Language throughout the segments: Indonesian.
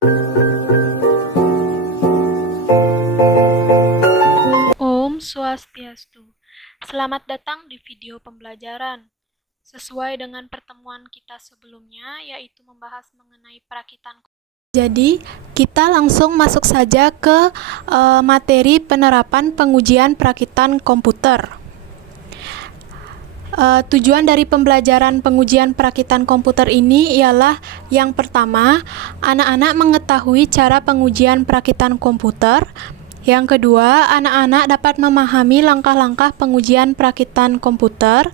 Om Swastiastu. Selamat datang di video pembelajaran. Sesuai dengan pertemuan kita sebelumnya, yaitu membahas mengenai perakitan. Jadi, kita langsung masuk saja ke materi penerapan pengujian perakitan komputer. Tujuan dari pembelajaran pengujian perakitan komputer ini ialah yang pertama, anak-anak mengetahui cara pengujian perakitan komputer. Yang kedua, anak-anak dapat memahami langkah-langkah pengujian perakitan komputer.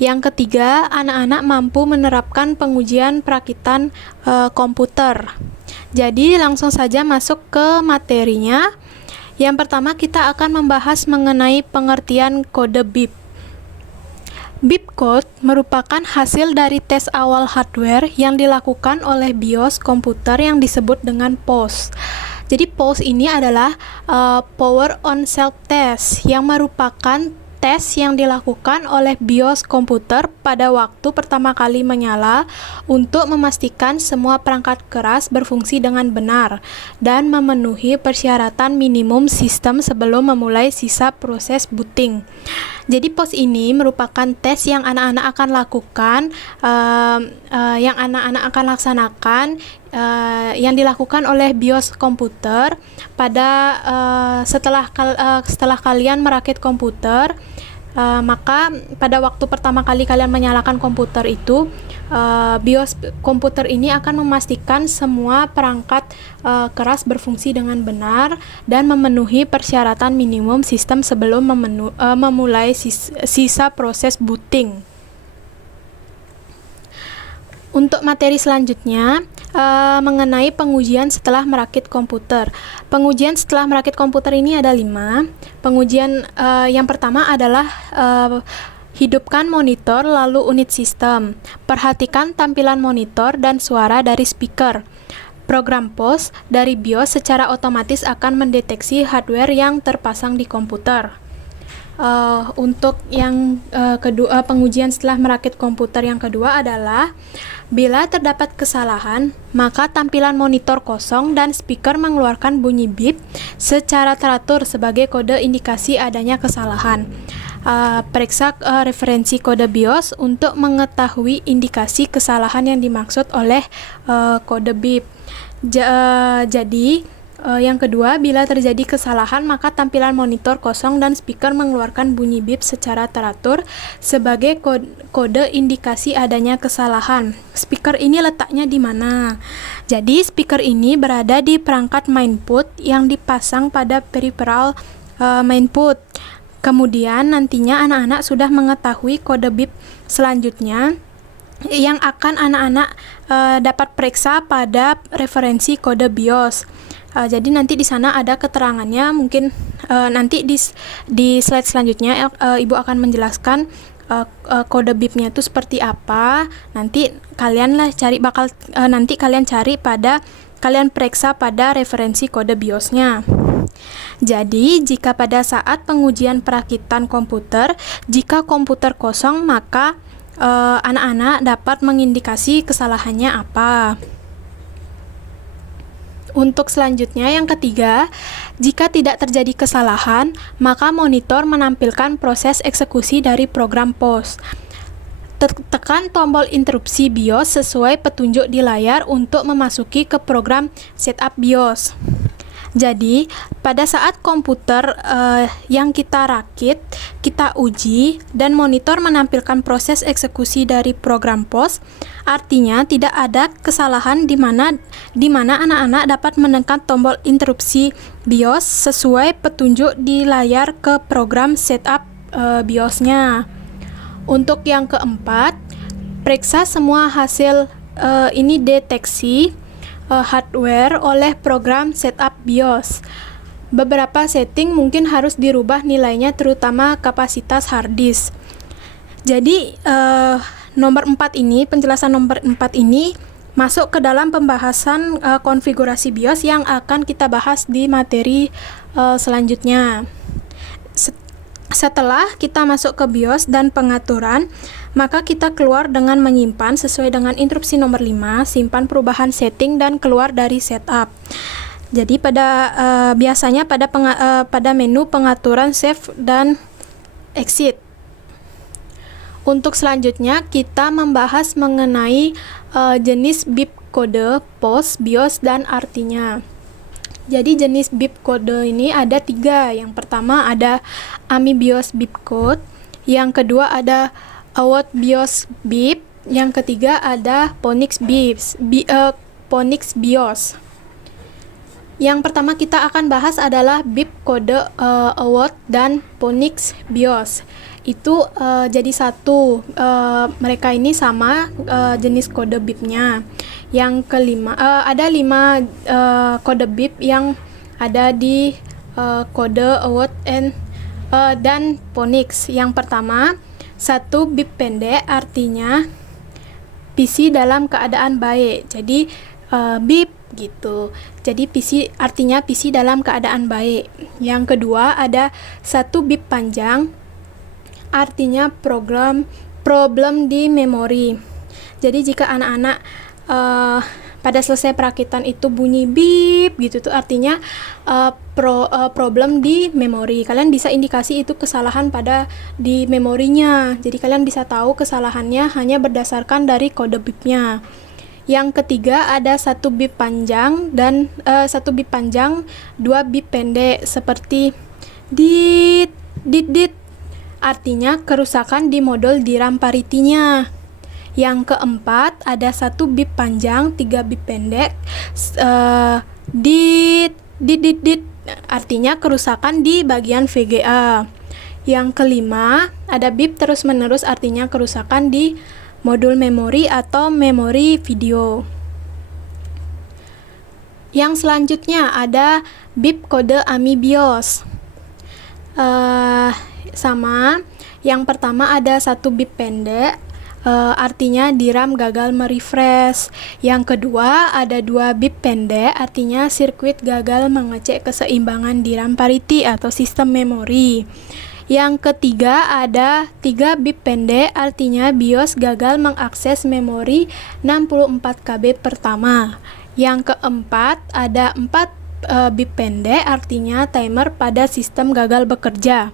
Yang ketiga, anak-anak mampu menerapkan pengujian perakitan komputer. Jadi, langsung saja masuk ke materinya. Yang pertama, kita akan membahas mengenai pengertian kode BIP. BIP code merupakan hasil dari tes awal hardware yang dilakukan oleh BIOS komputer yang disebut dengan POS. Jadi POS ini adalah Power on Self Test yang merupakan tes yang dilakukan oleh BIOS komputer pada waktu pertama kali menyala untuk memastikan semua perangkat keras berfungsi dengan benar dan memenuhi persyaratan minimum sistem sebelum memulai sisa proses booting. Jadi POS ini merupakan tes yang anak-anak akan lakukan, yang anak-anak akan laksanakan, yang dilakukan oleh BIOS komputer pada setelah kalian merakit komputer. Maka pada waktu pertama kali kalian menyalakan komputer itu, BIOS komputer ini akan memastikan semua perangkat keras berfungsi dengan benar dan memenuhi persyaratan minimum sistem sebelum memulai sisa proses booting. Untuk materi selanjutnya, mengenai pengujian setelah merakit komputer. Pengujian setelah merakit komputer ini ada 5. Pengujian yang pertama adalah hidupkan monitor lalu unit sistem. Perhatikan tampilan monitor dan suara dari speaker. Program POS dari BIOS secara otomatis akan mendeteksi hardware yang terpasang di komputer. Untuk yang kedua, pengujian setelah merakit komputer yang kedua adalah bila terdapat kesalahan, maka tampilan monitor kosong dan speaker mengeluarkan bunyi bip secara teratur sebagai kode indikasi adanya kesalahan. Periksa referensi kode BIOS untuk mengetahui indikasi kesalahan yang dimaksud oleh kode bip. Jadi yang kedua, bila terjadi kesalahan, maka tampilan monitor kosong dan speaker mengeluarkan bunyi bip secara teratur sebagai kode indikasi adanya kesalahan. Speaker ini letaknya di mana? Jadi, speaker ini berada di perangkat mainput yang dipasang pada peripheral mainput. Kemudian, nantinya anak-anak sudah mengetahui kode bip selanjutnya yang akan anak-anak dapat periksa pada referensi kode BIOS. Jadi nanti di sana ada keterangannya, mungkin nanti di slide selanjutnya Ibu akan menjelaskan kode BIP-nya itu seperti apa. Nanti kalian cari kalian periksa pada referensi kode BIOS-nya. Jadi, jika pada saat pengujian perakitan komputer, jika komputer kosong, maka anak-anak dapat mengindikasi kesalahannya apa. Untuk selanjutnya, yang ketiga, jika tidak terjadi kesalahan, maka monitor menampilkan proses eksekusi dari program POS. Tekan tombol interupsi BIOS sesuai petunjuk di layar untuk memasuki ke program setup BIOS. Jadi, pada saat komputer yang kita rakit, kita uji, dan monitor menampilkan proses eksekusi dari program POS, artinya tidak ada kesalahan di mana anak-anak dapat menekan tombol interupsi BIOS sesuai petunjuk di layar ke program setup BIOS-nya. Untuk yang keempat, periksa semua hasil ini deteksi hardware oleh program setup BIOS. Beberapa setting mungkin harus dirubah nilainya, terutama kapasitas hard disk. Jadi penjelasan nomor 4 ini masuk ke dalam pembahasan konfigurasi BIOS yang akan kita bahas di materi selanjutnya. Setelah kita masuk ke BIOS dan pengaturan, maka kita keluar dengan menyimpan sesuai dengan instruksi nomor 5, simpan perubahan setting dan keluar dari setup. Jadi biasanya pada menu pengaturan save dan exit. Untuk selanjutnya kita membahas mengenai jenis BIP kode, POS, BIOS, dan artinya. Jadi jenis BIP kode ini ada 3. Yang pertama ada AMI BIOS BIP code, yang kedua ada AWOT BIOS BIP, yang ketiga ada PONIX BIOS. Yang pertama kita akan bahas adalah BIP kode AWOT dan PONIX BIOS. Itu jadi satu, mereka ini sama jenis kode BIP-nya. Yang kelima, ada 5 kode BIP yang ada di kode AWOT dan PONIX. Yang pertama, 1 BIP pendek, artinya PC dalam keadaan baik. Jadi BIP gitu. Jadi artinya PC dalam keadaan baik. Yang kedua, ada 1 BIP panjang, artinya problem di memori. Jadi jika anak-anak pada selesai perakitan itu bunyi bip gitu tuh artinya problem di memori. Kalian bisa indikasi itu kesalahan di memorinya. Jadi kalian bisa tahu kesalahannya hanya berdasarkan dari kode BIP-nya. Yang ketiga ada 1 BIP panjang dan 1 BIP panjang, 2 BIP pendek seperti dit, artinya kerusakan di modul DRAM parity-nya. Yang keempat ada 1 BIP panjang, 3 BIP pendek, dit, artinya kerusakan di bagian VGA. Yang kelima ada BIP terus menerus, artinya kerusakan di modul memori atau memori video. Yang selanjutnya ada BIP kode AMI BIOS. Sama, yang pertama ada 1 BIP pendek, artinya DRAM gagal merefresh. Yang kedua ada 2 BIP pendek, artinya sirkuit gagal mengecek keseimbangan DRAM parity atau sistem memori. Yang ketiga ada 3 BIP pendek, artinya BIOS gagal mengakses memori 64 KB pertama. Yang keempat ada 4 BIP pendek, artinya timer pada sistem gagal bekerja.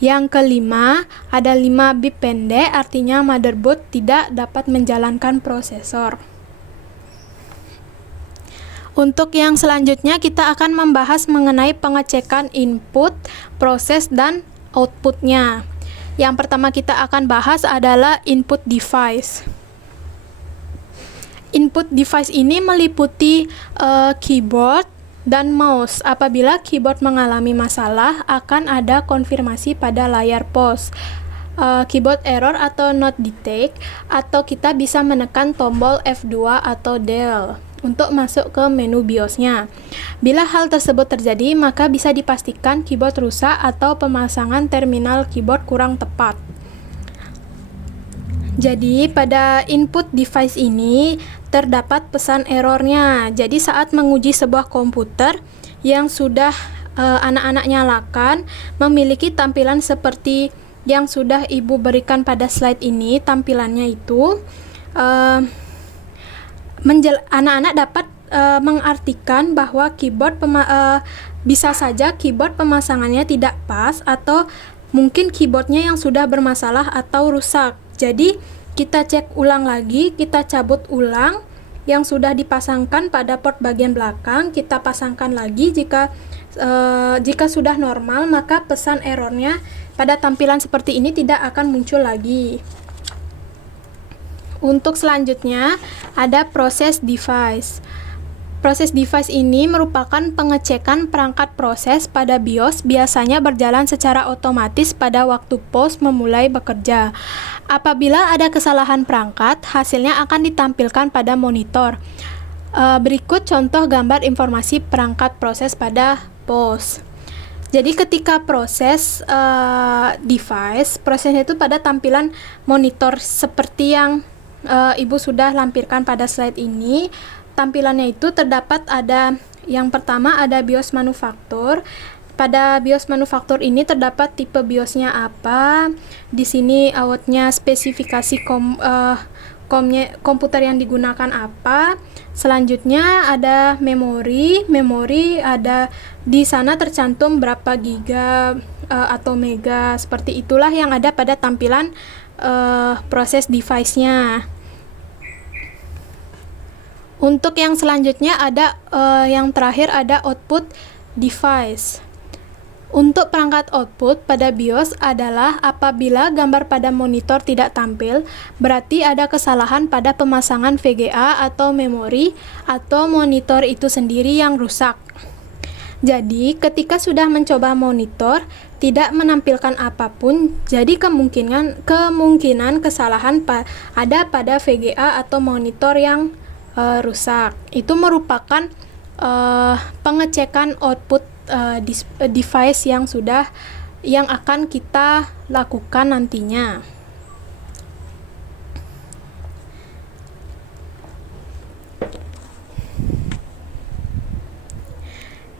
Yang kelima, ada 5 BIP pendek, artinya motherboard tidak dapat menjalankan prosesor. Untuk yang selanjutnya, kita akan membahas mengenai pengecekan input, proses, dan outputnya. Yang pertama kita akan bahas adalah input device. Input device ini meliputi keyboard dan mouse. Apabila keyboard mengalami masalah, akan ada konfirmasi pada layar pos, keyboard error atau not detect, atau kita bisa menekan tombol F2 atau del untuk masuk ke menu BIOS-nya. Bila hal tersebut terjadi, maka bisa dipastikan keyboard rusak atau pemasangan terminal keyboard kurang tepat. Jadi pada input device ini terdapat pesan errornya. Jadi saat menguji sebuah komputer yang sudah anak-anak nyalakan, memiliki tampilan seperti yang sudah ibu berikan pada slide ini. Tampilannya itu anak-anak dapat mengartikan bahwa keyboard bisa saja keyboard pemasangannya tidak pas, atau mungkin keyboardnya yang sudah bermasalah atau rusak. Jadi kita cek ulang lagi, kita cabut ulang yang sudah dipasangkan pada port bagian belakang, kita pasangkan lagi. Jika sudah normal, maka pesan errornya pada tampilan seperti ini tidak akan muncul lagi. Untuk selanjutnya ada proses device. Proses device ini merupakan pengecekan perangkat proses pada BIOS, biasanya berjalan secara otomatis pada waktu POS memulai bekerja. Apabila ada kesalahan perangkat, hasilnya akan ditampilkan pada monitor. Berikut contoh gambar informasi perangkat proses pada POS. Jadi ketika proses device, prosesnya itu pada tampilan monitor seperti yang Ibu sudah lampirkan pada slide ini. Tampilannya itu terdapat ada yang pertama ada BIOS manufaktur, Pada BIOS manufaktur ini terdapat tipe BIOSnya apa. Di sini outnya spesifikasi komputer yang digunakan apa. Selanjutnya ada memori. Memori ada di sana tercantum berapa giga atau mega. Seperti itulah yang ada pada tampilan proses device-nya. Untuk yang selanjutnya ada yang terakhir ada output device. Untuk perangkat output pada BIOS adalah apabila gambar pada monitor tidak tampil, berarti ada kesalahan pada pemasangan VGA atau memori atau monitor itu sendiri yang rusak. Jadi, ketika sudah mencoba monitor tidak menampilkan apapun, jadi kemungkinan kesalahan ada pada VGA atau monitor yang rusak. Itu merupakan pengecekan output device yang akan kita lakukan nantinya.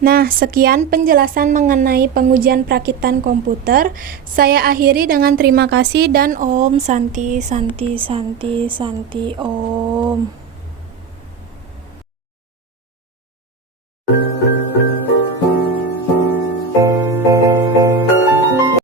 Nah, sekian penjelasan mengenai pengujian perakitan komputer. Saya akhiri dengan terima kasih dan Om Santi Santi Santi Santi Om.